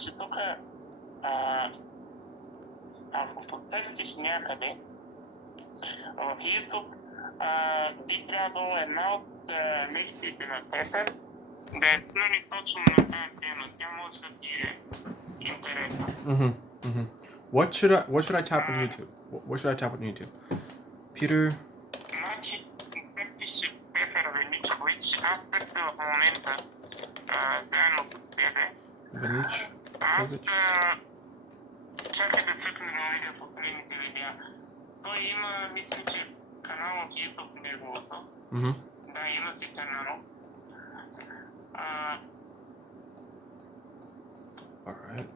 че тук ако потърсиш някъде в YouTube, би трябвало една от лекциите на Петър да е точно на тази тема. Тя може да ти е интересна. What should I type on YouTube? What should I type on YouTube? Peter. Значи, търсиш Петър Величкович. Аз търся в момента заедно с тебе. Аз чакай да цъкна да видя последните видеа. Той има, мисля, че канал в YouTube неговото. Да, има си канал. Alright.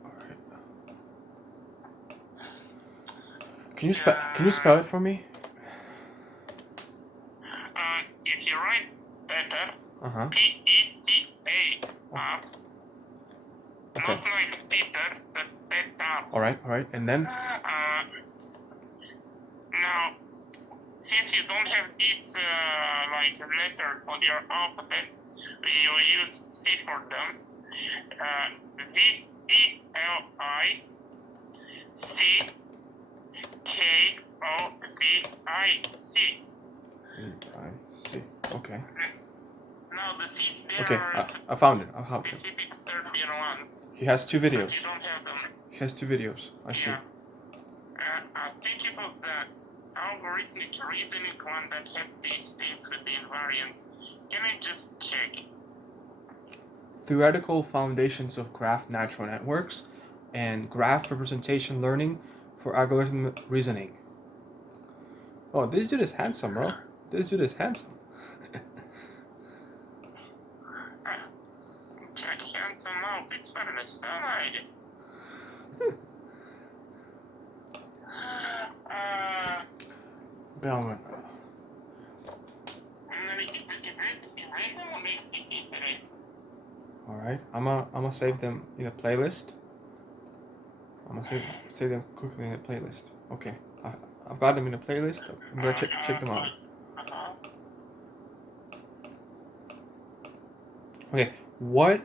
Can you spell it for me? If you write Peter, P-E-T-A, okay. Not like Peter, but Peter. Alright, and then? Now, since you don't have these like letters on your alphabet, you use C for them. V-E-L-I-C-K-O-V-I-C. V-I-C. Okay. Now the C's there okay, are I found it. specific Serbian ones. He has 2 videos. But you don't have them. He has 2 videos. I see. I think it was the algorithmic reasoning one that had these things with the invariant. Can I just check? Theoretical Foundations of Graph Natural Networks and Graph Representation Learning for Algorithmic Reasoning. Oh, this dude is handsome, bro. This dude is handsome. Jack handsome now, it's for the side. Bellman. Alright, I'm gonna save them in a playlist. I'm gonna save them quickly in a playlist. Okay, I've got them in a playlist. I'm gonna check them out. Okay, what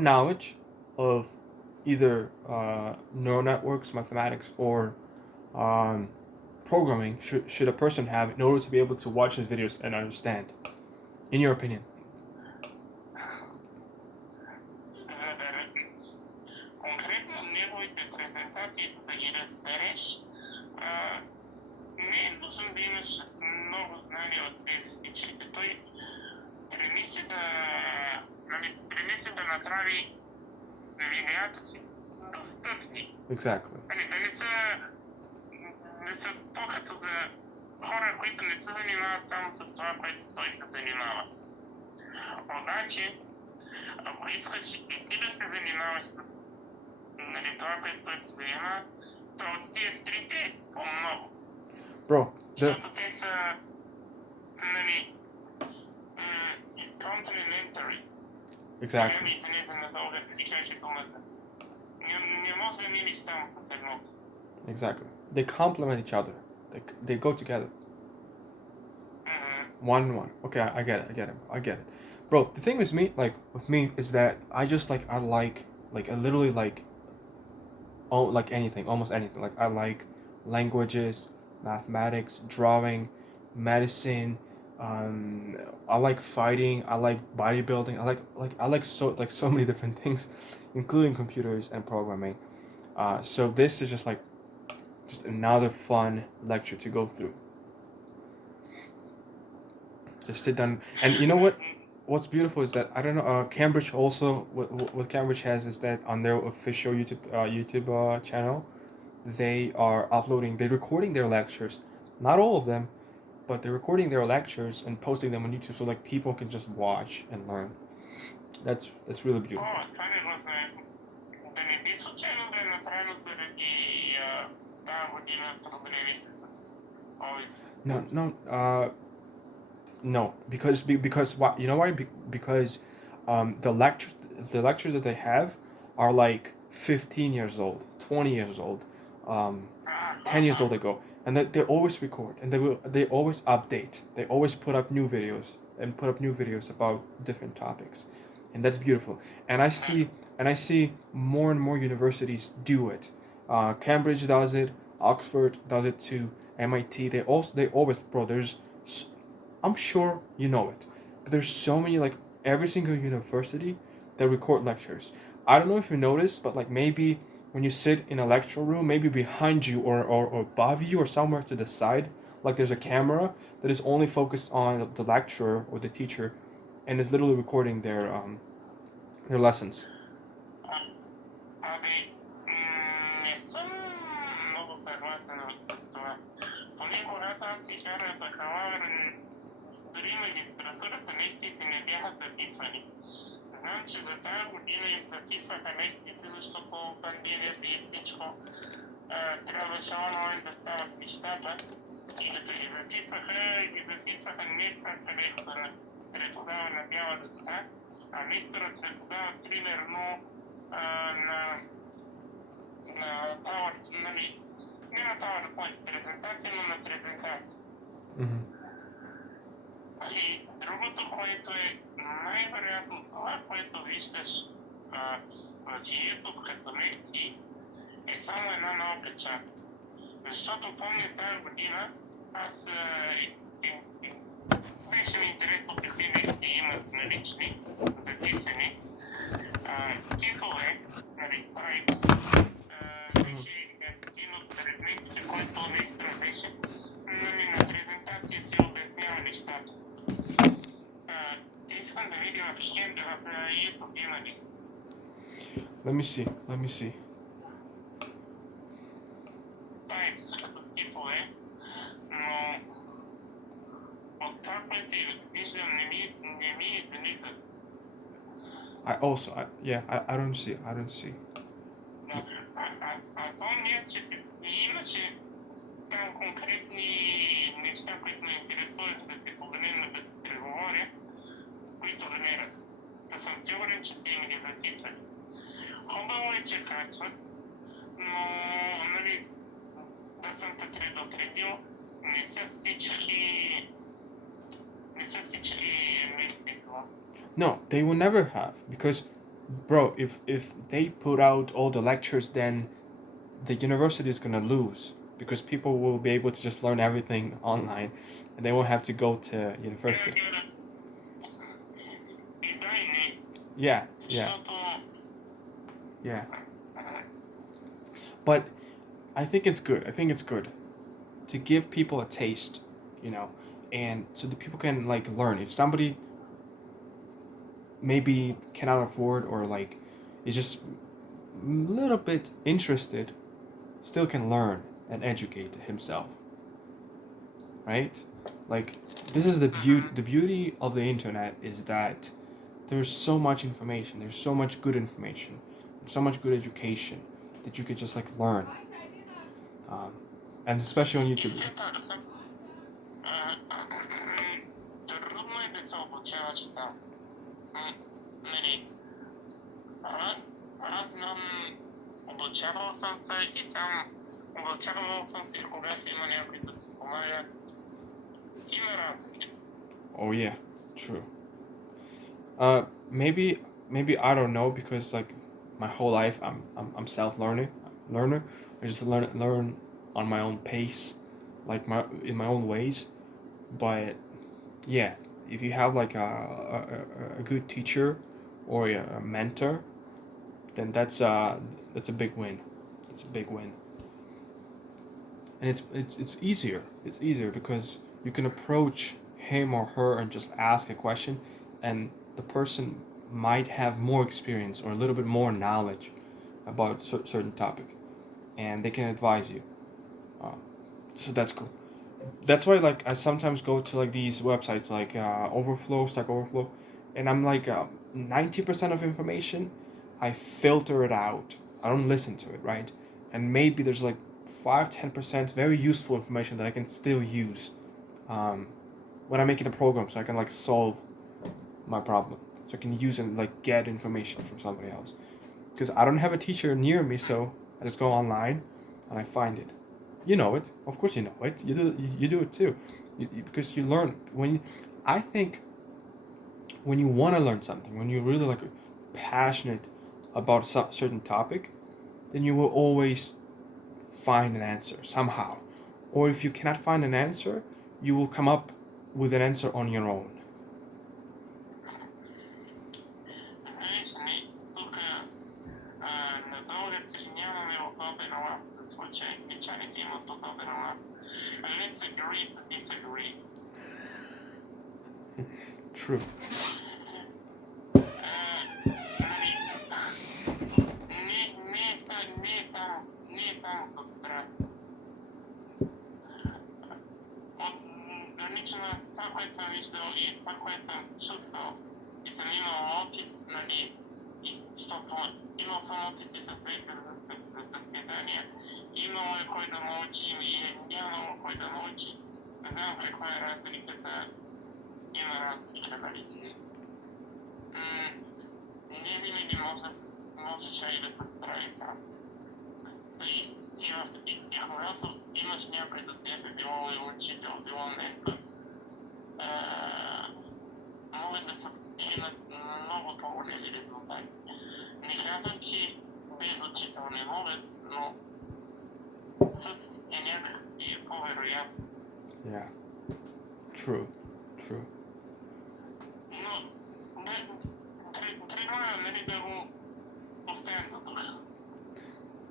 knowledge of either neural networks, mathematics, or programming should a person have in order to be able to watch his videos and understand, in your opinion? Exactly. Хора, които не се занимават само с това, което той се занимава. Обаче, ако искаш и ти да се занимаваш с това, което той се занимава, то от тия трите е по-много. Bro, защото те са complementary. Exactly. Exactly. They complement each other. They go together. One. Okay, I get it. Bro, the thing with me is that I literally like anything, almost anything. Like I like languages, mathematics, drawing, medicine. I like fighting. I like bodybuilding. I like so many different things, including computers and programming. So this is just another fun lecture to go through. Just sit down, and you know what? What's beautiful is that I don't know. Cambridge also what Cambridge has is that on their official YouTube channel, they're recording their lectures. Not all of them, but they're recording their lectures and posting them on YouTube so people can just watch and learn. That's really beautiful. No, because why? You know why? Because the lectures that they have are like 15 years old, 20 years old, 10 years old ago, and they always record and they always update. They always put up new videos about different topics, and that's beautiful. And I see more and more universities do it. Cambridge does it. Oxford does it too. MIT. They always, bro. I'm sure you know it, but there's so many, like, every single university that record lectures. I don't know if you noticed, but like maybe when you sit in a lecture room, maybe behind you or above you or somewhere to the side, like there's a camera that is only focused on the lecturer or the teacher, and is literally recording their lessons. Абе, не съм много съгласен с това. Поне когато аз си карах бакалавър, дори магистратурата лекциите не бяха записвани. Знам, че за тази година им записваха лекциите, защото пандемията и всичко трябваше онлайн да стават нещата. И като ги записваха не как ректора преподава на бяла дъска, а лекторът преподава примерно на нали, не на PowerPoint презентация, но на презентация. И другото, което е най-вероятно това, което виждаш в YouTube като лекции, е само една малка част. Защото помня тази година, аз беше ми интересно какви лекции имат налични, записани. Типове, нали, types, беше един от предметите, който лектора беше, нали, на презентация си обяснява нещата. Искам да видя в YouTube има ли. Let me see. Types като типове, но от това, което виждам, не ми излизат. I don't see. Помня, че имаше там конкретни неща, които ме интересуват да се погледна, да се преговоря, които гледах. Да съм сигурен, че са им ги записвали. Хубаво е, че качват, но, нали, да съм те предупредил, не са всички мертви това. No, they will never have, because, bro, if they put out all the lectures, then the university is gonna lose, because people will be able to just learn everything online, and they won't have to go to university. Yeah. But I think it's good to give people a taste, and so that people can, like, learn. If somebody maybe cannot afford, or like is just a little bit interested, still can learn and educate himself, right? Like, this is the beauty of the internet, is that there's so much information, there's so much good information, so much good education that you could just, like, learn, and especially on YouTube. Аз знам, обучавал съм се и обучавал съм се, когато има някой да ти помага. Има разлика. Oh yeah, true. Maybe I don't know, because like my whole life I'm learner. I just learn on my own pace, like in my own ways. But yeah, if you have like a good teacher or a mentor, then that's a big win. It's a big win. And it's easier. It's easier because you can approach him or her and just ask a question, and the person might have more experience or a little bit more knowledge about a certain topic, and they can advise you. So that's cool. That's why, like, I sometimes go to like these websites like Stack Overflow, and I'm like 90% of information, I filter it out. I don't listen to it, right? And maybe there's like 5-10% very useful information that I can still use when I'm making a program, so I can like solve my problem. So I can use and like get information from somebody else. Because I don't have a teacher near me, so I just go online and I find it. You know it. Of course you know it. You do it too. Because you learn. I think when you want to learn something, when you're really like passionate about a certain topic, then you will always find an answer somehow. Or if you cannot find an answer, you will come up with an answer on your own. Знаеш, тук на български нямаме удобен лап за случай. Мичаните имат удобен лап. Let's agree to disagree. True. Не е само по страст. Лично това, което съм виждал и това, което съм чувствал и съм имал опит, нали, защото имал съм опити с двете за състезания. Имало е кой да научи и нямало кой да научи. Не знам каква е разликата. Има разлика, нали. Не винаги може човек да се справи сам. И когато имаш някой до теб, било и учител, било ментор, могат да се постигнат много по-големи резултати. Не казвам, че без учител не могат, но с е някакси по-вероятно. Yeah. True. True. Но трябва нали да го оставим до тук.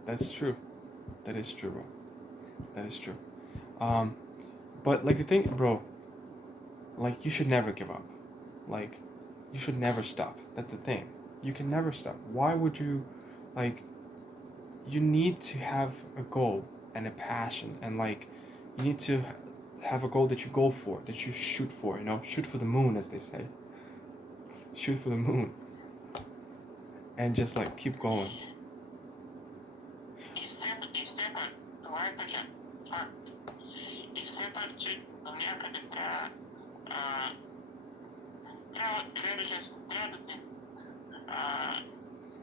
That's true. That is true, bro. That is true. But like the thing, bro, like you should never give up. Like you should never stop. That's the thing. You can never stop. Why would you, like, you need to have a goal and a passion, and like you need to have a goal that you go for, that you shoot for, you know, shoot for the moon, as they say. Shoot for the moon. And just like keep going. Това е така. Факт. И все пак, че до някъде трябва да си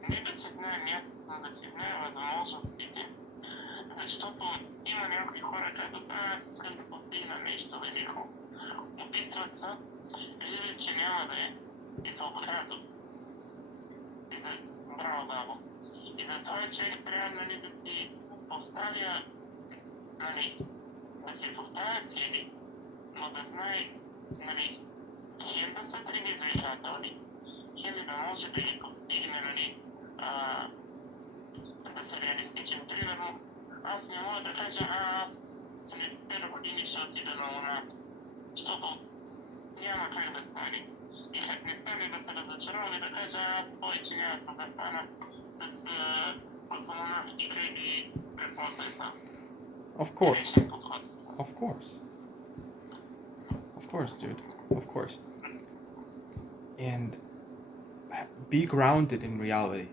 не да си знае мястото, но да си знае възможностите. Защото има някои хора, които аз искам да постигна нещо велико. Опитват се, виждат, че няма да е и се отказват. Браво, бабо. И затова човек трябва нали, да си поставя да си поставя цели, но да знае, нали, хем да са предизвикателни, хем да може да ги постигне, нали, да са реалистичен. Примерно, аз не мога да кажа, аз след 5 години ще отида на Луната, защото няма как да стане. И как не стане да се разочаровам и да кажа, аз повече няма да се запана с космонавтика или каквото е там. Of course. Of course. Of course, dude. Of course. And be grounded in reality.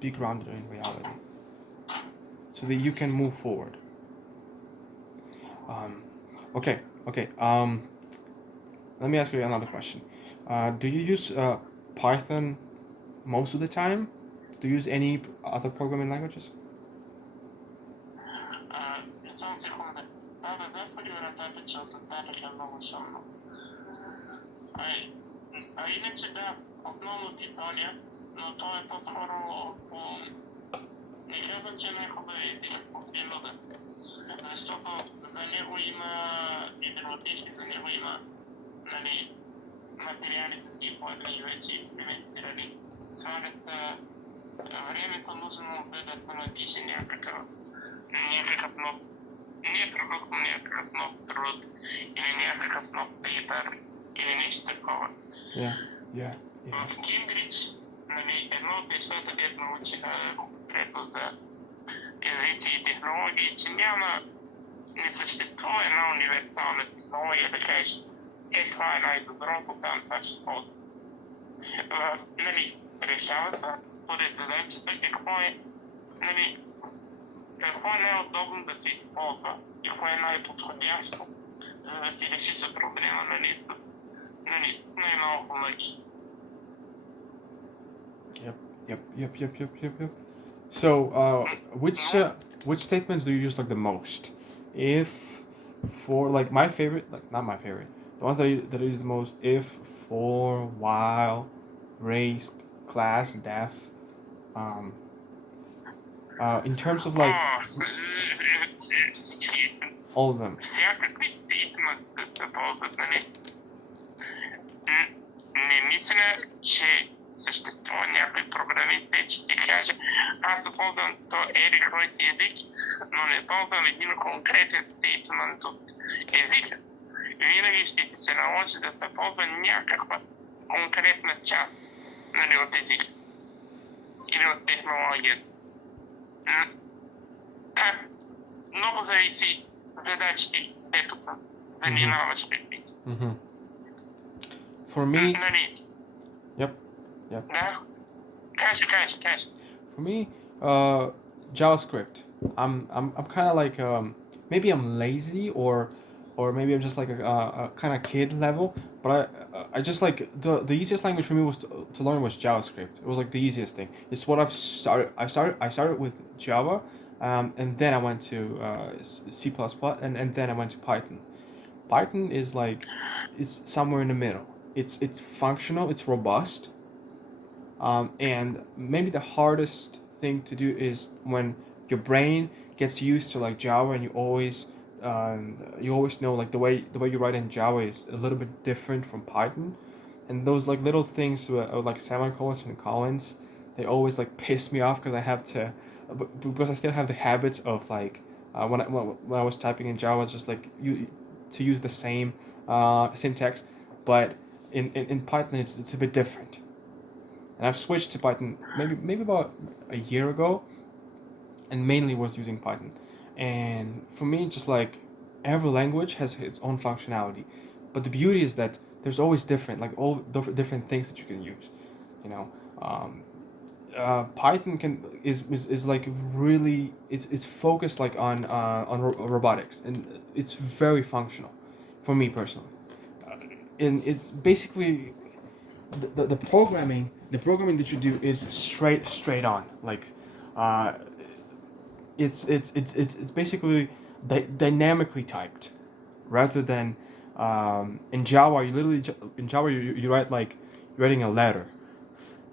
Be grounded in reality. So that you can move forward. Okay. Let me ask you another question. Do you use Python most of the time? Do you use any other programming languages? Само секунда. Да затвори вратата, че оттатък е много шумно. Иначе да, основно Питония, но то е по-скоро по... Не казвам, че най-хубавия език по принуда. Защото за него има библиотеки, за него има нали, материали за тия плагани вече имплементирани. Свалят са времето нужно, за да се напише някакъв нов, не продукт, но някакъв нов труд или някакъв нов пейпер или нещо такова. В Кембридж, нали, едно от нещата, дето научиха конкретно за езици и технологии, че не съществува една универсална технология да кажеш, това е най-доброто, сам това ще ползва. Нали, решава се според задачата какво е най-удобно да се използва и какво е най-подходящо, за да си решиш проблема с най-малко мъки. Yep. So, which statements do you use like the most? If for like my favorite, like not my favorite, the ones that I use the most, if 4, while, race, class, deaf. Um, in terms of like all of them. Всякакви стейтменти се ползват, нали? Не мисля, че съществува някой програмист, че ти каже, аз ползвам то еди кой си език, но не ползвам един конкретен стейтмент от езика. Винаги ще ти се наложи да се ползва някаква конкретна част, нали, от езика или от технологията. Много зависи задачите, дето са занимаваш предпис. For me, Нали? Yep. Да? Кажи. For me, JavaScript. I'm kind of like maybe I'm lazy or maybe I'm just like a kind of kid level. But I just like the easiest language for me was to learn was JavaScript. It was like the easiest thing. It's what I've started. I started with Java, and then I went to C++, and then I went to Python. Python is like it's somewhere in the middle. It's functional. It's robust. And maybe the hardest thing to do is when your brain gets used to like Java, and you always know like the way you write in Java is a little bit different from Python, and those like little things like semicolons and colons, they always like piss me off because I have to, because I still have the habits of like when I was typing in Java, it's just like to use the same syntax, but in Python it's a bit different. And I've switched to Python maybe about a year ago, and mainly was using Python. And for me, just like every language has its own functionality, but the beauty is that there's always all different things that you can use. You know, Python is like really it's focused like on robotics, and it's very functional for me personally. And it's basically the programming that you do is straight on, like it's basically dynamically typed rather than in Java you write like you're writing a letter.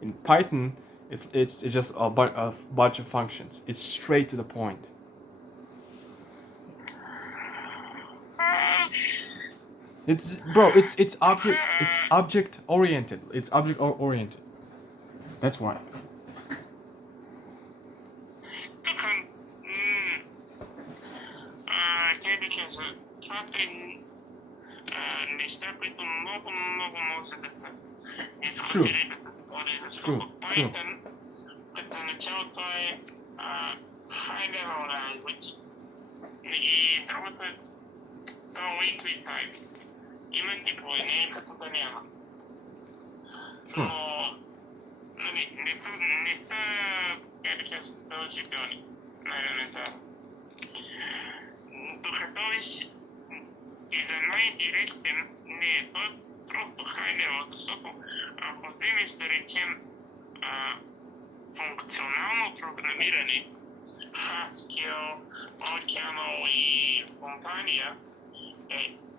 In Python it's just a bunch of functions. It's straight to the point. It's object oriented. It's object oriented. That's why. Това са неща, които много може да се дискутира и да се спори, защото Python като начало това е high level language и другото е то weakly typed. Има типове, не е като да няма. Но не са задължителни на елементарно. Докато виж и за най-директен не е, той е просто high level, защото ако вземеш да речем функционално програмиране, Haskell, OCaml и компания,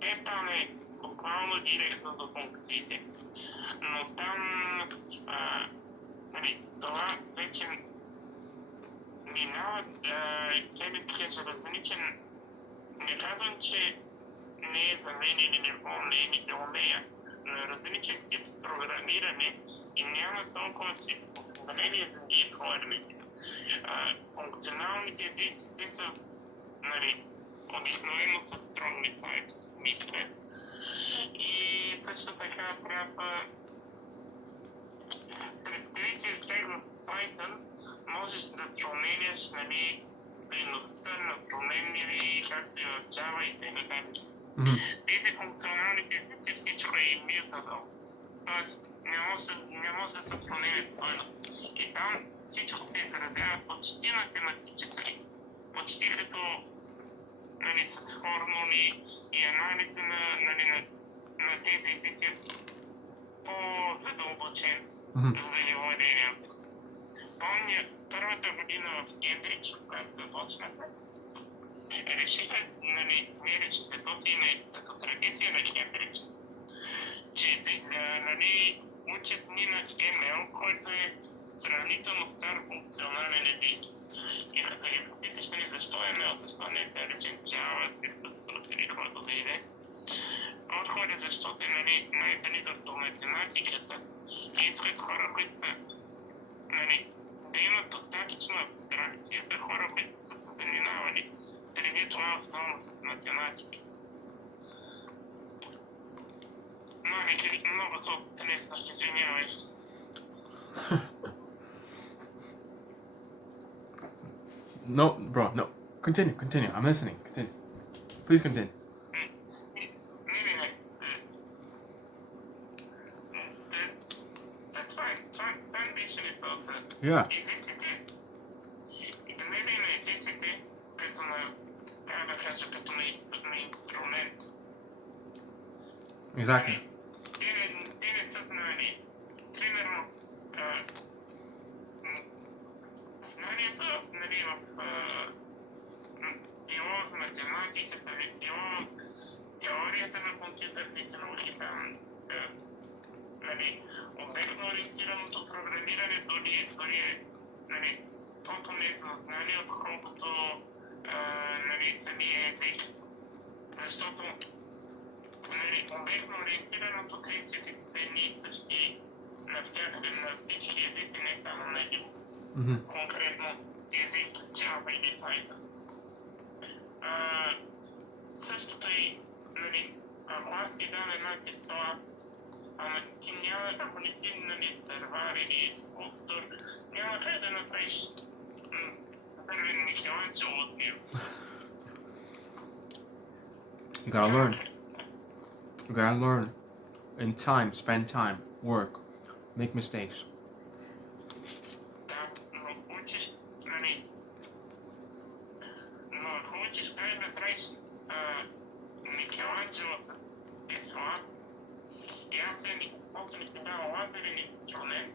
те там е буквално директно до функциите, но там това вече минава, тя би кажа различен. Не казвам, че не е за мен или не умея, но е различен тип програмиране и няма толкова приспособление за деплоймент. Функционалните езици, те са обикновено са strongly typed, мисля. И също така трябва представи си как в Python можеш да променяш стойността на променливи, както и в Java и т.н. Тези функционалните езици всичко е immutable, т.е. не може да се променя стойност. И там всичко се изразява почти математически, почти като с формули и анализа на тези езици по-задълбочен за владението. Помня първата година в Кембридж, когато започнаха, решиха, то си има като традиция на Кембридж, че нали, учат ни на ML, който е сравнително стар функционален език. И като ги попиташ нали, защо ML, защо не е да речем Java, C++ или който да иде, отходи защото е нали, най-близък до математиката и искат хора, които са нали, да имат достатъчно абстракция за хора, които са се занимавали преди това основно с математика. Мамики, много се отнеснах, извинявай. No, bro, no. Continue. I'm listening. Continue. Please continue. That's fine. Foundation is all good. Yeah. Exactly. Теорията на компютърните науки там, обектно ориентираното програмиране дори е по-полезно знание, отколкото самия език. Защото обектно ориентираното принципите са едни и същи навсякъде, на всички езици, не само на един. Конкретно език Java или Python. Същото и, ако аз ти дам една тесла, ама ти няма, ако не си дървар или скулптор, няма как да направиш първен Микеланджело от него. You gotta learn. In time, spend time, work, make mistakes. Да, но учиш как да правиш Микеланджело с тесла, и аз после не ти дава лазерен инструмент,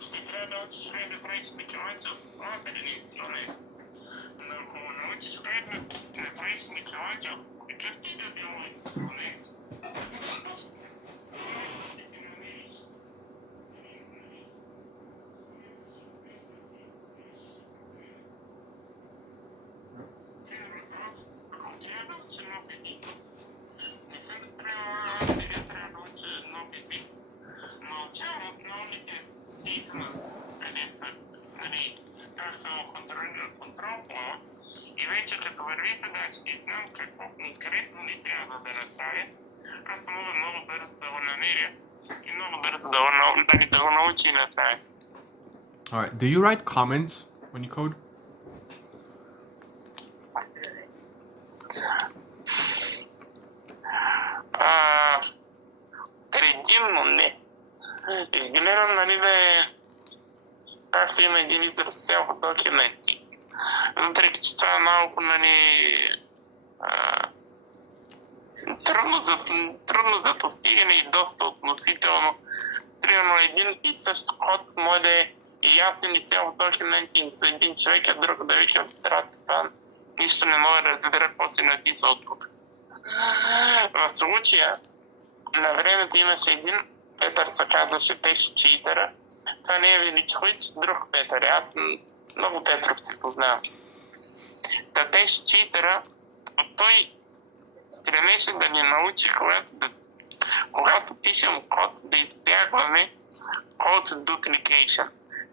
ще трябва да учиш как да правиш Микеланджело с лазерен инструмент. Но ако научиш как да направиш Микеланджело с какъв ти да било инструмент, то ще си намериш. Ако трябва да уча нов език, не съм сега трябва да уча нов език, но учавам основните statements, където са, как са контрол плана, и вече като върви задачите и знам какво конкретно ми трябва да направя, аз мога много бързо да го намеря и много бързо да го науча и направя. Alright, do you write comments when you code? Предимно не. Гледам, да е, както има един израз self-documenting. Въпреки, че това е малко, трудно за постигане и доста относително. Примерно един и същ код може да е ясен и self-documenting за един човек, а друг да вика, това нищо не може да разбера какво си написал тук. В случая, на времето имаше един, Петър се казваше, беше читъра. Това не е Величкович, друг Петър. Аз много Петровци познавам. Та беше читъра, той стремеше да ни научи, когато пишем код, да избягваме код duplication.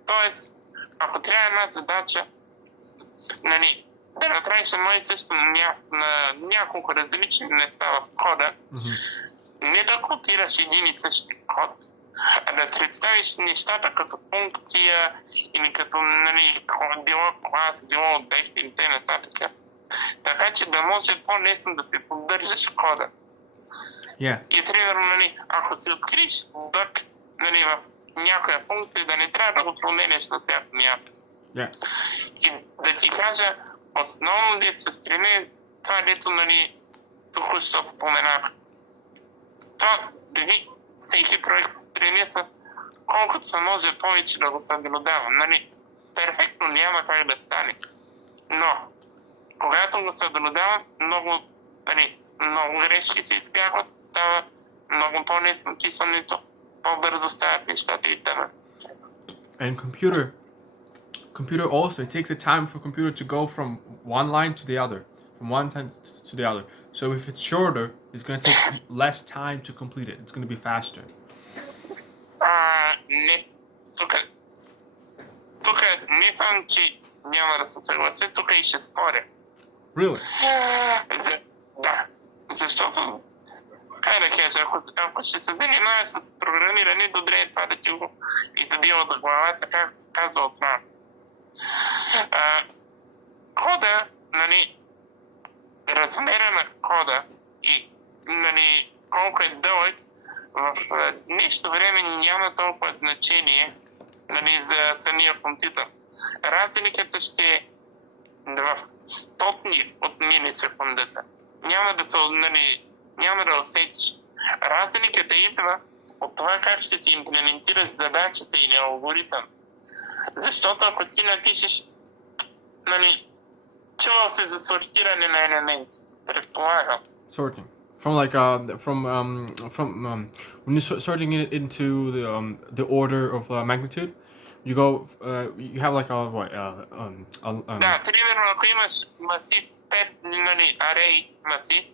Тоест, ако трябва една задача, да направиш едно и също място на няколко различни места в кода, не да копираш един и същи код, а да представиш нещата като функция или като било клас, било обект и т.н. Така че да може по-лесно да се поддържаш кода. Yeah. И примерно, ако си откриеш бъг в някоя функция, да не трябва да го променяш на всяко място. Yeah. И да ти кажа, основно дето се стреми, това дето току-що споменах. Това всеки проект стреми се колкото се може повече да го съблюдава. Перфектно няма как да стане. Но, когато го съблюдава, много грешки се избягват, става много по-лесно писането, по-бързо стават нещата и т.н. And computer also, it takes a time for computer to go from one line to the other, from one time to the other. So if it's shorter, it's going to take less time to complete it. It's going to be faster. Не, тук не само, че няма да се съглася, тук и ще споря. Really? Да, защото, как да кажа, ако ще се занимаваш с програмиране, добре е това да ти го изобива от главата, както се казва от това. Кода, нали, размера на кода и, нали, колко е дълъг, в днешно време няма толкова значение, нали, за самия компютър. Разликата ще е в стотни от милисекундата. Няма да усетиш. Разликата идва от това как ще си имплементираш задачата или алгоритъм. Защото ако ти напишеш, нали, чувал се за сортиране на елементи, предполагам. Sorting. From like when you're sorting it into the order of magnitude, you go you have like a what Да, примерно ако имаш масив 5, нали, array масив,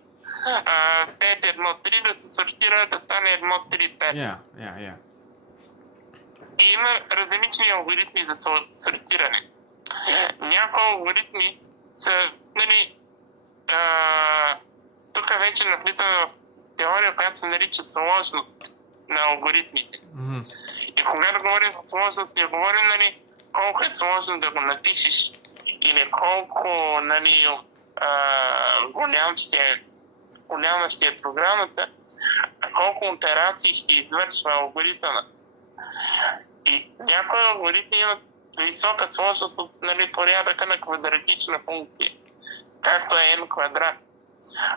5-1-3 да се сортира да стане 1-3-5. Yeah. И има различни алгоритми за сортиране. Някои алгоритми са, нали, тук вече навлизаме в теория, която се нарича сложност на алгоритмите. И когато говорим за сложност, не говорим, нали, колко е сложно да го напишеш или колко, нали, голяма ще е програмата, а колко операции ще извършва алгоритъма. И някои алгоритми имат висока сложност от, нали, порядъка на квадратична функция, както е n квадрат.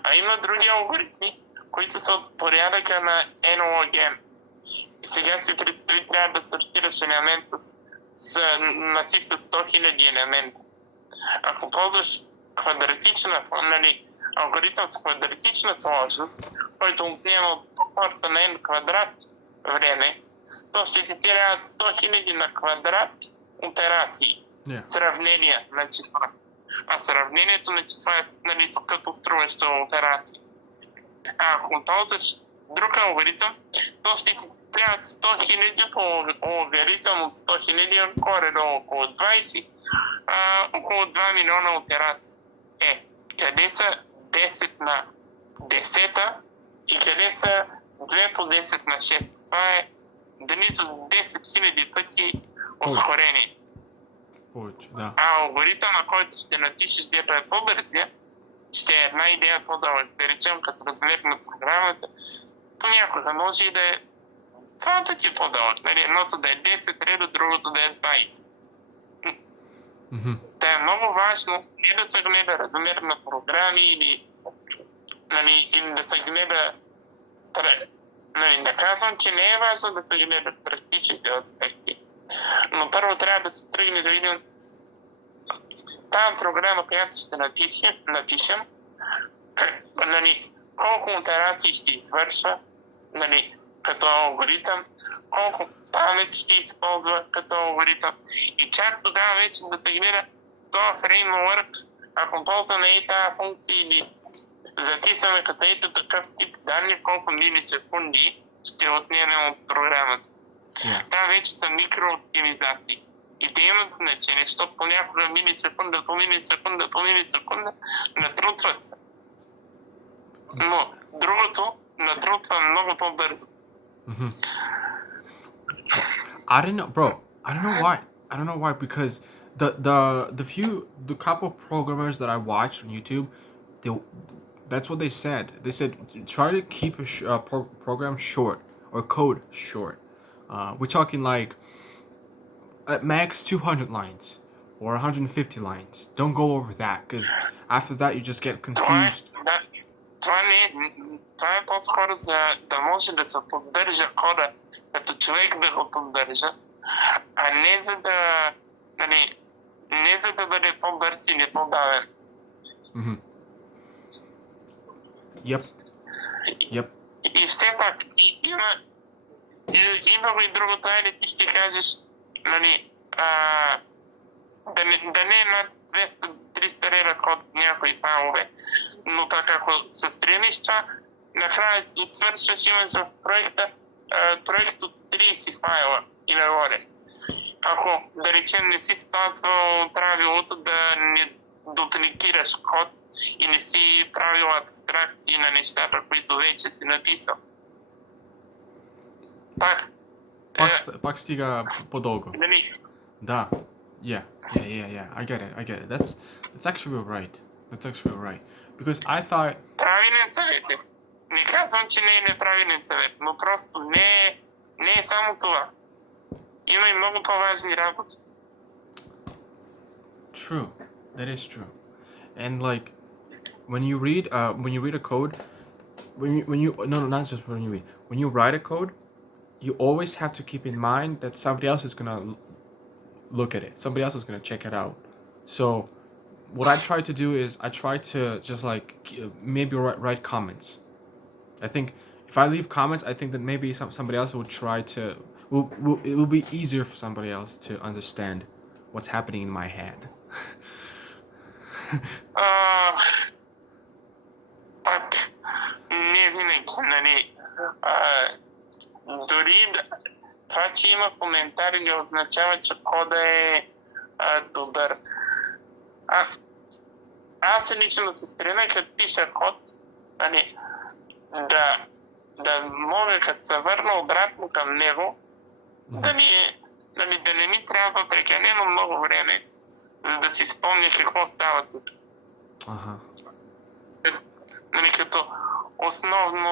А има други алгоритми, които са от порядъка на n log n. И сега си представи, трябва да сортираш елемент с масив с 100 000 елемента. Ако ползваш нали, алгоритъм с квадратична сложност, който отнема от порта на n квадрат време, то ще ти трябват 100 000 на квадрат операции, сравнения на числа. А сравнението на числа е, нали, като струваща операция. А ако ползваш друг алгоритъм, то ще ти трябват 100 000 по алгоритъм от 100 000, горе-долу около 20, около 2 милиона операции. Къде са 10 на 10 и къде са 2 по 10 на 6? Това е дали са 10 000 пъти ускорение. Да. А алгоритъма, който ще напишеш, дето е по-бързия, ще е една идея по-дълъг. Да речем, като размер на програмата, понякога може и да е 2 пъти по-дълъг. Нали, едното да е 10 реда, другото да е 20. Да е много важно не да се гледа размер на програми или, нали, да се гледа... Нали, не казвам, че не е важно да се гледат практичните аспекти, но първо трябва да се тръгне да видим тази програма, която ще напишем, нали, колко операции ще извършва, нали, като алгоритъм, колко памет ще използва като алгоритъм. И чак тогава вече да се гледа този фреймворк, ако ползваме и тази функция или записваме като ето такъв тип данни, колко милисекунди ще отнемем от програмата. Там вече са микрооптимизации. И те имат значение, защото понякога милисекунда по милисекунда натрутват се. Но другото натрутва много по-бързо. I don't know, bro. I don't know why because the couple programmers that I watched on YouTube, that's what they said. They said try to keep a program short or code short. We're talking like at max 200 lines or 150 lines. Don't go over that because after that you just get confused. Това е по-скоро за да може да се поддържа кода, като човек да го поддържа, а не за да, нали, не за да бъде по-бърз или по-бавен. Yep. И И все пак, има го и другото, айде ти ще кажеш, нали, да не е над 200-300 лева код някои файлове, но пак ако се стремиш това, накрая си свършваш, имаш в проект от 30 файла и нагоре. Ако, да речем, не си спазвал правилото да не дупликираш код и не си правил абстракции на нещата, които вече си написал. Пак стига по-дълго. Нали? Да. Yeah. I get it. That's actually right. Because I thought... Правилен съвет е. Не казвам, че не е неправилен съвет, но просто не е само това. Има и много по-важни работи. True. That is true. And like when you read a code, not just when you read. When you write a code, you always have to keep in mind that somebody else is gonna look at it. Somebody else is gonna check it out. So what I try to do is I try to just like maybe write comments. I think if I leave comments, I think that maybe somebody else will try to. It will be easier for somebody else to understand what's happening in my head. Пак не винаги, нали. Дори това, че има коментари, не означава, че кода е добър. Аз лично се стремя, като пиша код, нали, да мога, като се върна обратно към него, да не ми трябва прекалено много време, за да си спомня какво става тук. Нали, като основно,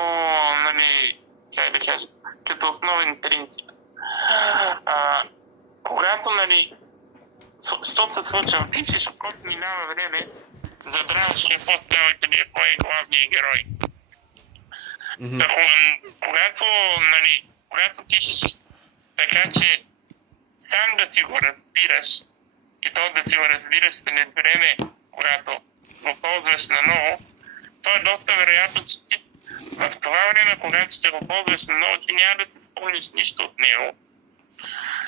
нали, как да кажа, като основен принцип. Когато, нали, защото се случва, пишеш код, минава време, забравяш какво става, къде, кой е главният герой. Когато пишеш така, че сам да си го разбираш, и то да си го разбираш след време, когато го ползваш наново, то е доста вероятно, че ти в това време, когато ще го ползваш наново, ти няма да се спомниш нищо от него.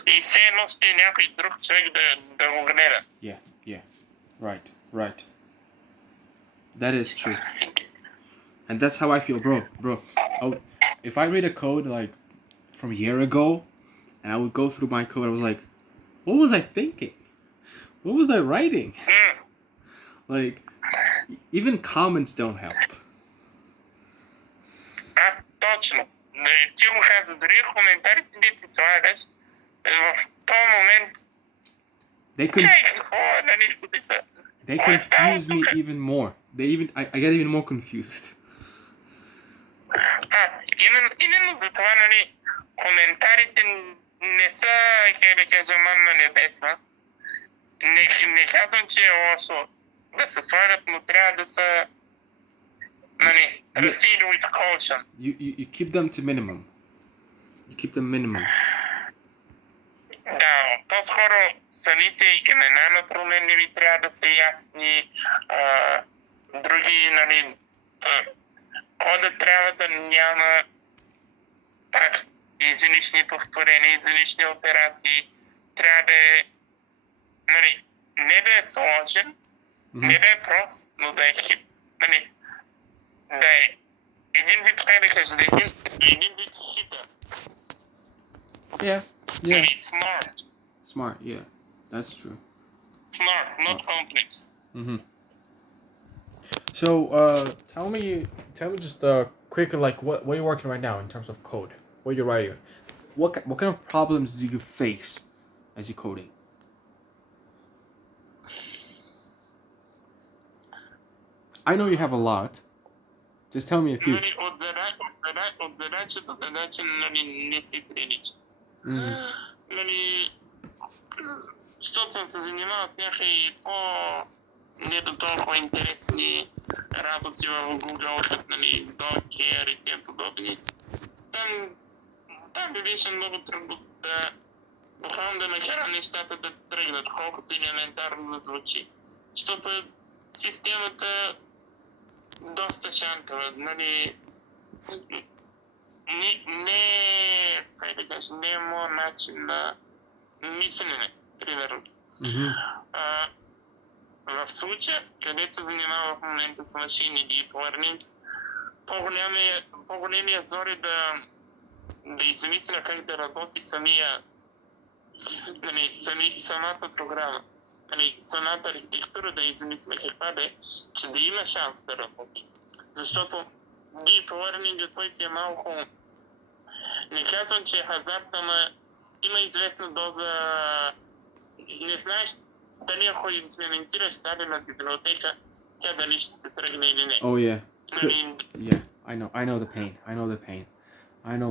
И все едно ще е някой друг човек да го гледа. Yeah. Right. That is true. And that's how I feel, bro. If I read a code like from a year ago, and I would go through my code, I was like, what was I thinking? What was I writing? Like, even comments don't help. Точно. Ти го каза, дори коментарите не ти слагаш, в този момент... They confuse me even more. I get even more confused. Именно за това, нали, коментарите не са, как да кажа, манна небесна. Не казвам, че е лошо да се слагат, но трябва да са, нали, proceed with caution. You keep them to minimum. Да, по-скоро самите имена на променливи трябва да са ясни, други, нали, кода трябва да няма пак излишни повторения, излишни операции, трябва да е, нали, не да е сложен, не да е прост, но да е хит, нали, да е един вид, как да кажа, да е един вид хита. Yeah. Нали, smart, yeah, that's true. Smart, not complex. So, tell me just quickly, like, what are you working right now in terms of code? What are you writing? What kind of problems do you face as you're coding? I know you have a lot. Just tell me a few. Нали, от задача до задача, нали, не си прилича. Нали, защото съм се занимавал с някакви не до толкова интересни работи в Google, като, нали, Docker и тем подобни. Там би беше много трудно буквално да накарам нещата да тръгнат, колкото елементарно да звучи. Защото системата доста шантава, нали, как да кажа, не е моят начин на мислене, примерно. А, в случая, където се занимава в момента с машини deep learning, по-големия зор е да измисля как да работи самата програма. Самата архитектура да измисля каква да е, че да има шанс да работи. Защото deep learning той си е малко... Не казвам, че е хазарт, ама има известна доза... Не знаеш дали ако имплементираш дадена библиотека, тя дали ще те тръгне или не. Oh yeah. Yeah, I know the pain. I know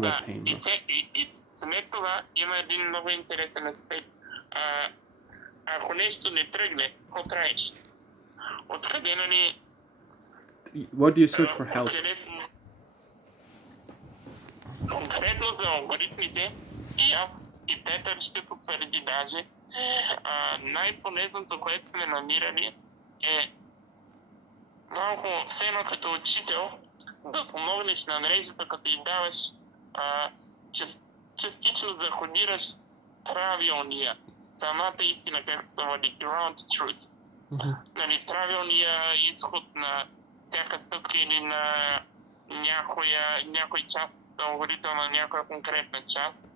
that pain. И след това има един много интересен аспект. Ако нещо не тръгне, какво правиш? Откъде What do you search for help? Конкретно за алгоритмите, и аз и Петър ще потвърди даже, най-полезното, което сме намирали е малко все едно като учител да помогнеш на мрежата, като й даваш частично закодираш правилния, самата истина, както се води, ground truth. Правилния изход на всяка стъпка или на някой част от алгоритъм на някоя конкретна част.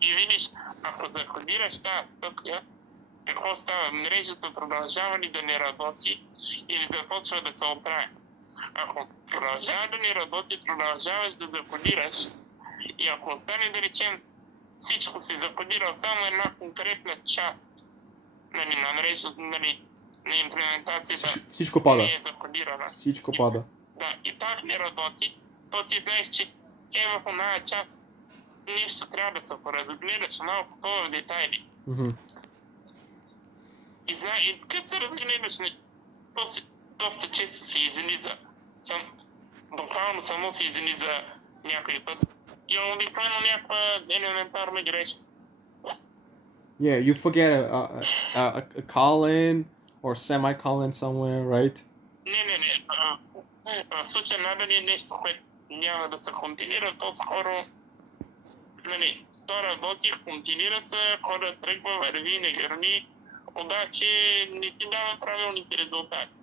И видиш, ако закодираш тази стъпка, какво става? Мрежата продължава ли да не работи или започва да се оправя? Ако продължава да не работи, продължаваш да закодираш и ако остане, да речем, всичко си закодирал само една конкретна част на мрежата, на имплементацията, всичко пада. Не е закодирана. Всичко пада. Да, и так не работи, то ти знаеш, че в оная част нещо трябва да се поразгледаш малко по детайли. И като се разгледаш, доста често се излиза. Буквално само се излиза някой път. И обикновено някаква елементарна грешка. Yeah, you forget a colon or semicolon somewhere, right? Не. В случая надали нещо, което няма да се компилира, по-скоро то работи, компилира се, кода тръгва, върви, не гърми, обаче не ти дава правилните резултати.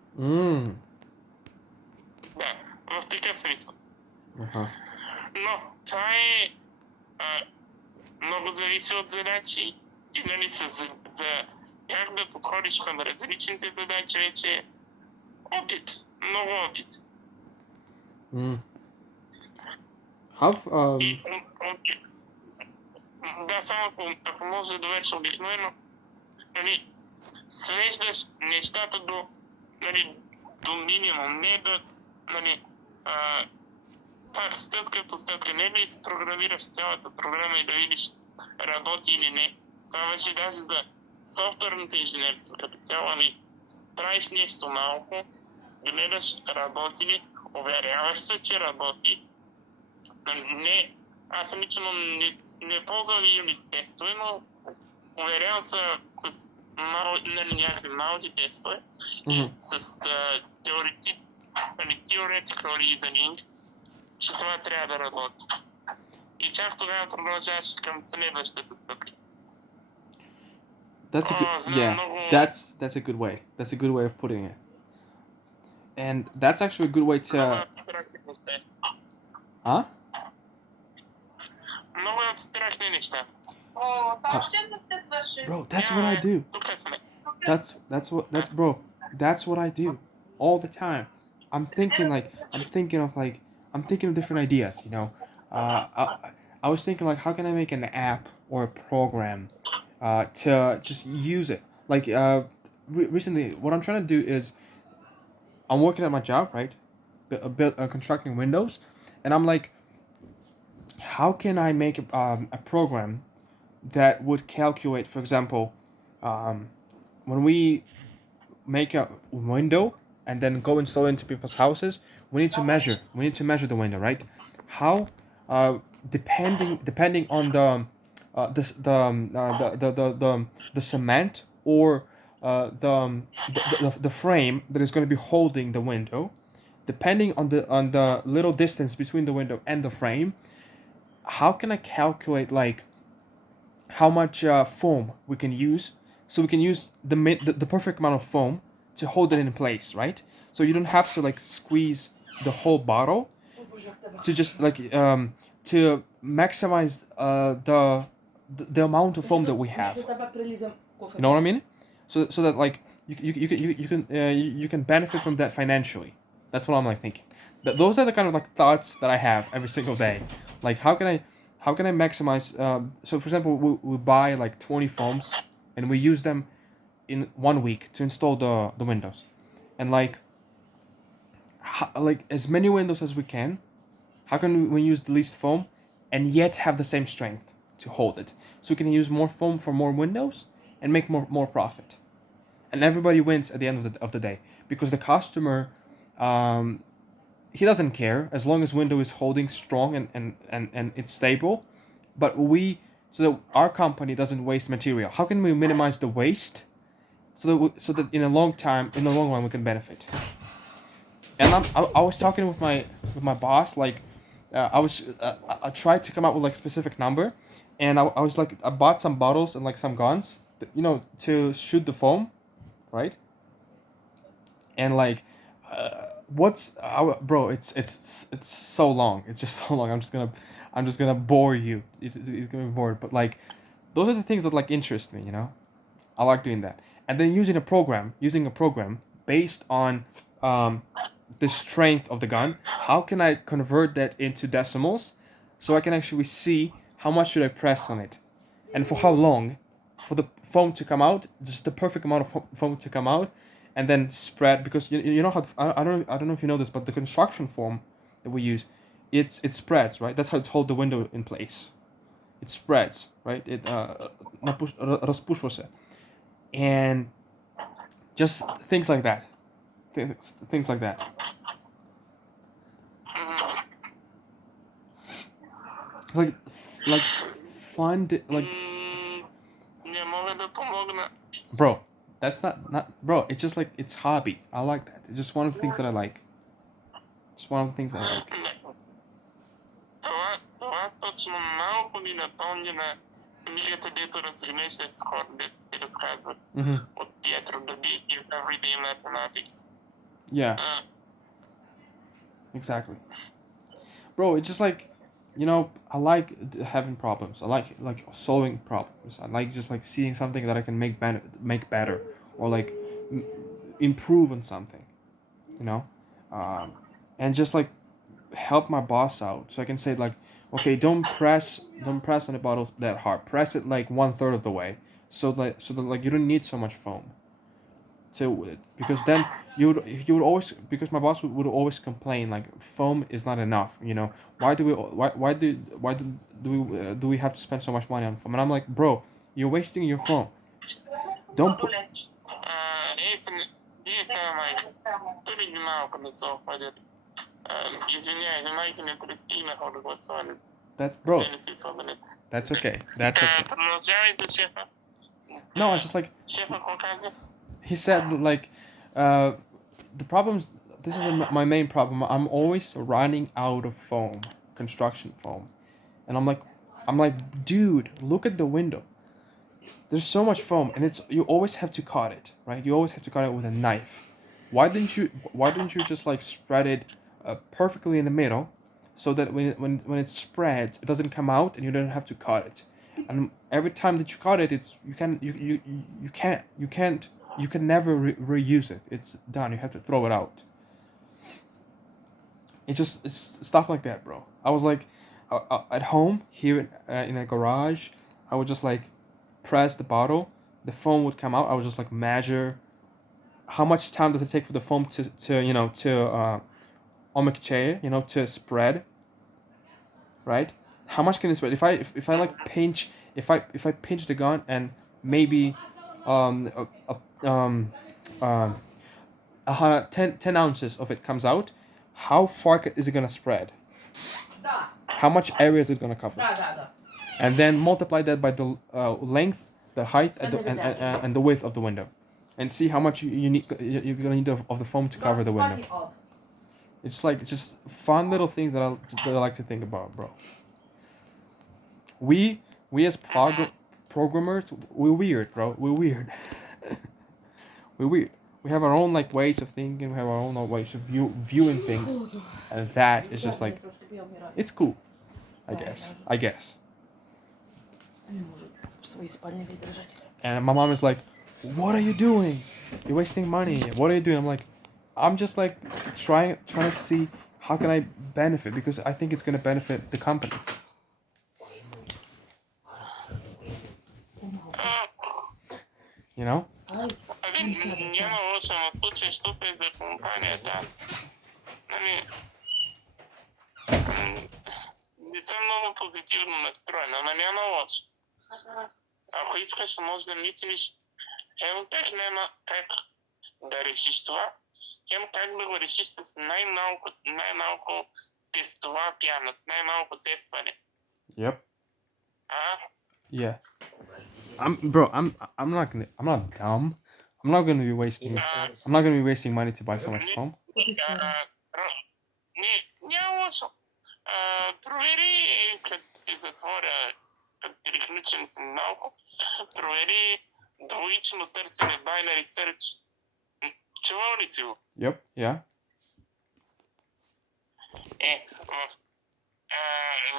Да, в такъв смисъл. Но това е много зависи от задачи и за как да подходиш към различните задачи вече опит, много опит. Да, само ако може да довърша обикновено, свеждаш нещата до минимум, не да, пак стъпка по стъпка, не да изпрограмираш цялата програма и да видиш работи или не. Това вече даже за софтуерното инженерство като цяло, правиш нещо малко, гледаш работи ли, уверяваш се, че работи. Аз лично не ползвам юнит тестове, но уверявам се с някакви малки тестове и с theoretical reasoning, че това трябва да работи. И чак тогава продължаваш към следващата стъпка. That's a good way. That's a good way of putting it. And that's actually a good way to... Huh? Много абстрактни неща. Bro, that's what I do. That's what I do all the time. I'm thinking of different ideas, you know. I was thinking like, how can I make an app or a program to just use it? Like recently, what I'm trying to do is I'm working at my job, right? Constructing windows, and I'm like, how can I make a program that would calculate, for example, when we make a window and then go install it into people's houses, we need to measure the window, right? How depending on the cement or the frame that is going to be holding the window, depending on the little distance between the window and the frame, how can I calculate like how much foam we can use, so we can use the perfect amount of foam to hold it in place, right? So you don't have to like squeeze the whole bottle to just like to maximize the amount of foam that we have. You know what I mean? So that like you can benefit from that financially. That's what I'm like thinking. Those are the kind of like thoughts that I have every single day. Like how can I maximize? So for example, we buy like 20 foams and we use them in 1 week to install the windows, and like as many windows as we can. How can we use the least foam and yet have the same strength to hold it? So we can use more foam for more windows and make more profit. And everybody wins at the end of the day, because the customer, he doesn't care as long as window is holding strong and it's stable. But so that our company doesn't waste material. How can we minimize the waste so that in the long run we can benefit? And I was talking with my boss, like I tried to come up with like specific number, and I was like, I bought some bottles and like some guns, to shoot the foam, right? And like bro, it's so long, it's just so long. I'm just gonna bore you. It's gonna be bored, but like those are the things that like interest me, I like doing that. And then using a program based on the strength of the gun. How can I convert that into decimals so I can actually see how much should I press on it, and for how long, for the foam to come out, just the perfect amount of foam to come out, and then spread. Because you know how I don't know if you know this, but the construction foam that we use, it spreads, right? That's how it's hold the window in place. It spreads, right? It rozpuszcza się. And just things like that. Things like that. Like find like Nie mogę to pomogę. bro, that's not bro, it's just like it's hobby. I like that. It's just one of the things that I like. Just one of the things that I like. Това точно малко ни напомня на книгата, дето разгранични сход, дето ти разказват от Pietro the Big Everyday Mathematics. Yeah. Exactly. Bro, it's just like, I like having problems. I like solving problems. I like just like seeing something that I can make better, or like improve on something, and just like help my boss out. So I can say like, okay, don't press on the bottle that hard. Press it like 1/3 of the way, so that like you don't need so much foam. Because then you would always, because my boss would always complain like foam is not enough. Why do we have to spend so much money on foam? And I'm like, bro, you're wasting your foam. Don't put. Tudi малко не совпадет. Извиняюсь, внимайте не трясти на ходу голосования. Bro, that's okay. That's okay. Продолжайте, шефа. No, I just like. Шефа, какво казва? He said like, the problems. This is my main problem. I'm always running out of foam, construction foam, and I'm like, dude, look at the window. There's so much foam, and you always have to cut it, right? You always have to cut it with a knife. Why didn't you just like spread it perfectly in the middle, so that when it spreads, it doesn't come out, and you don't have to cut it. And every time that you cut it, you can never reuse it. It's done. You have to throw it out. It's stuff like that, bro. I was like, at home here in a garage, I would just like press the bottle, the foam would come out. I would just like measure how much time does it take for the foam to omykчее, to spread, right? How much can it spread? If I like pinch, if I pinch the gun and maybe 10 ounces of it comes out, how far is it gonna spread? How much area is it gonna cover? And then multiply that by the length, the height, and the width of the window, and see how much you're gonna need of the foam to cover the window. It's just fun little things that I like to think about, bro. we as programmers, we're weird, bro. We're weird. We're weird. We have our own like ways of thinking. We have our own ways of viewing things, and that is just like it's cool. I guess. And my mom is like, "What are you doing? You're wasting money. What are you doing?" I'm like, "I'm just like trying to see how can I benefit because I think it's gonna benefit the company." You know? Няма лошо на случай, защото е за компанията. Нали, не съм много позитивно настроена, ама няма лошо. Ако искаш, може да мислиш хем как да решиш това, хем как да го решиш с най-малко тестова пяна, с най-малко тестване. Yep. А? Yeah. I'm not dumb. I'm not gonna be wasting money to buy so much foam. Няма лошо. Провери, като ти затворя, като ти приключен съм малко, провери двоично търсене, binary search. Чувал ли си го? Yep, yeah.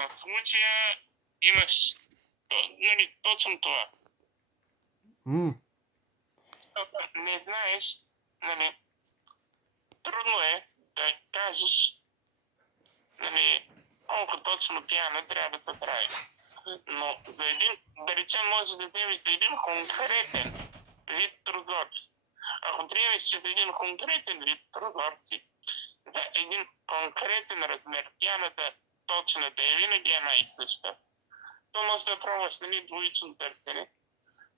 В случая имаш точно това. Не знаеш, нали, трудно е да кажеш, нали, колко точно пиано трябва да се прави. Но за един, да речем, можеш да вземеш за един конкретен вид прозорци. Ако приемеш, че за един конкретен вид прозорци, за един конкретен размер пяната, точната е винаги една и съща, то може да пробваш, нали, двоично търсене.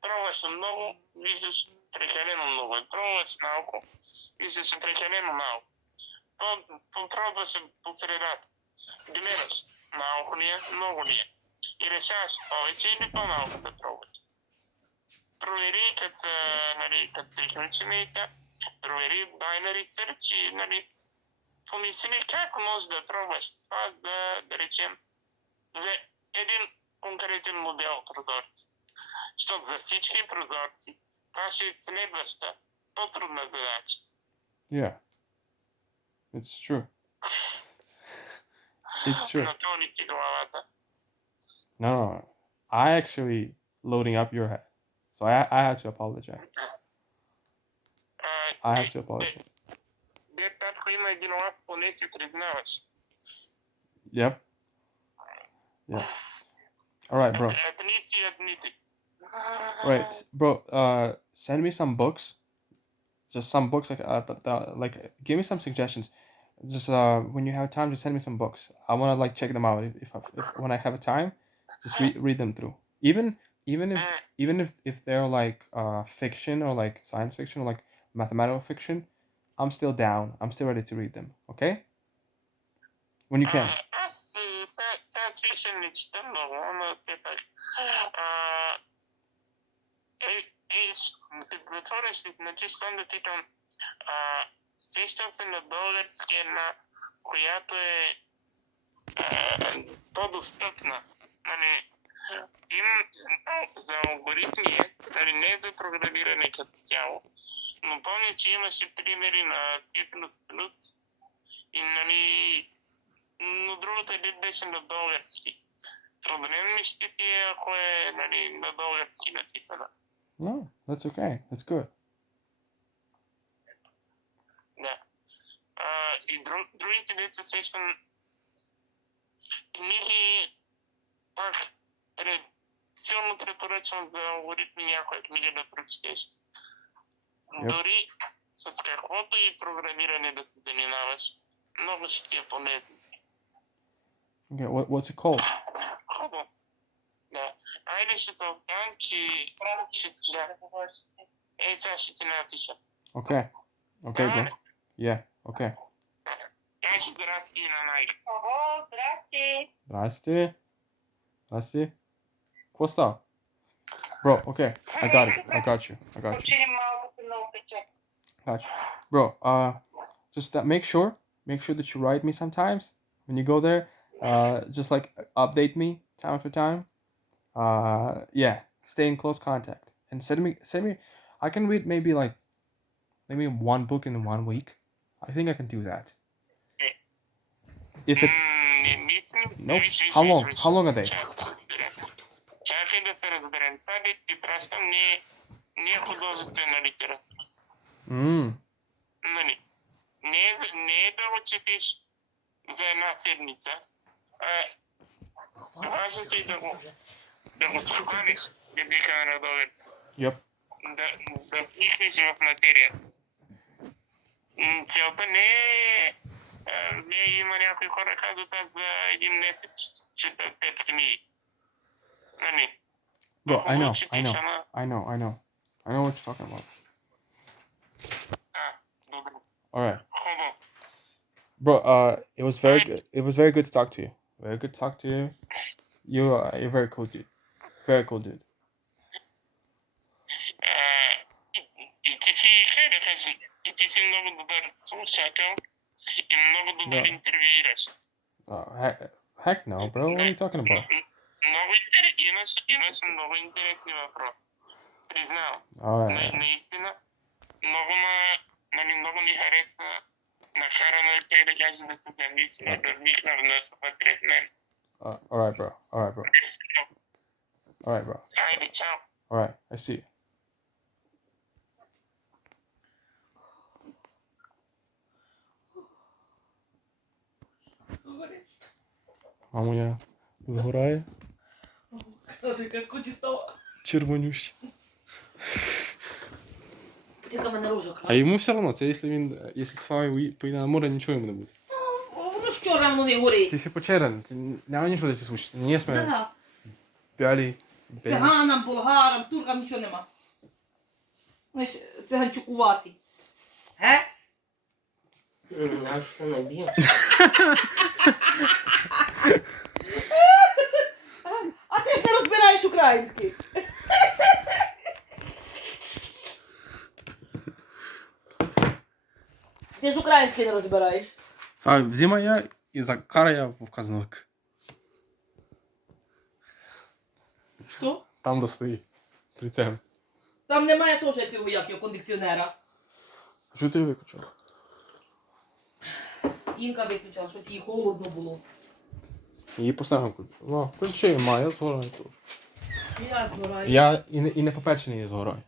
Пробваш много, виждаш прекалено много. Пробваш малко, виждаш прекалено малко. Пробваш по средата. Гледаш, малко ли е, много ли е. И решаваш повече или по-малко да пробваш. Провери, като приключи месеца, провери binary search и, нали, помисли как може да пробваш това за, да речем, за един конкретен модел прозорци. Защото за всички прозорци това ще е следваща, по-трудна задача. Yeah. It's true. It's true. Напълни ти главата. No. I actually loading up your head. So I have to apologize. Татко има един лав, поне си признаваш. Yep. Yeah. Alright, bro. At least you admit it. Right, bro. Send me some books. Just some books, like give me some suggestions. Just when you have time, just send me some books. I wanna like check them out. If when I have a time, just read them through. Even if they're like fiction or like science fiction or like mathematical fiction, I'm still down. I'm still ready to read them. Okay? When you can. Science fiction не чета много, но все пак. Като затвориш, значи съм да питам, сещам се на български една, която е по-достъпна. Нали, за алгоритми, нали, не за програмиране като цяло, но помня, че имаше примери на C++ и, нали, но другата ли беше на български. Проблем ли ще ти е, ако е, нали, на български написана? No, that's okay. That's good. Да. И другите деца сещам книги, пак силно препоръчвам за алгоритми някоя книга да прочетеш. Yep. Дори с каквото и програмиране да се занимаваш, много ще ти е полезно. Okay, what's it called? Хубаво. Да. Айде ще те оставям, че... Да. Сега ще ти напиша. Okay. Okay, bro. Yeah, okay. Кажи здрасти на Найка. Ого, здрасти. Здрасти. Какво става? Bro, okay. I got you. Учили малко много пече. Got you. Bro, just make sure that you write me sometimes when you go there. Just like update me time after time. Yeah, stay in close contact and send me. I can read maybe one book in 1 week. I think I can do that. If it's nope. How long a day? Чакай да се разберем. Това да ти пращам не е художествена литература. Нали? Не е да го четеш за една седмица. Важното е да го схванеш, да биха на родовец. Yep. Да вникнеш в материя. Целта не има някои хора казват аз за един месец чета 5 книги. Нали? Bro, I know what you're talking about. Добре. Alright. Хубаво. Bro, it was very good. It was very good to talk to you. Very good to talk to you. You're very cool dude. Very cool dude. И ти си много добър слушател и много добър интервюиращ. Heck no, bro. What are you talking about? Имаш много интересни въпроси. Признавам. Наистина, много ми хареса накарано е те да кажа да се замисля, да вникна вътре в мен. Alright, bro. Айде, чао. Alright, I see you. Мамо, я загорає. Ти як коті стала. Червонющий. Тільки мене рожа А красна. йому все одно, це якщо з вами поїде на море, нічого йому не буде. Воно ж чорне, воно не горить. Ти всі почерен, няма ніщо да ти случи. Ние сме Да. бялі. Циганам, болгарам, туркам нічого нема. Знаєш, циганчукуватий. Ге? А що не б'є? А ти ж не розбираєш український. Ти ж український не розбираєш. А взима я і закара в казанок. Що? Там достої. При тебе. Там немає теж цього, як його, кондиціонера. Що ти виключав? Інка виключила, щось їй холодно було. Її поставив включив. Ну, включи, я згораю теж. Я згораю. Я і не попечений, я згораю.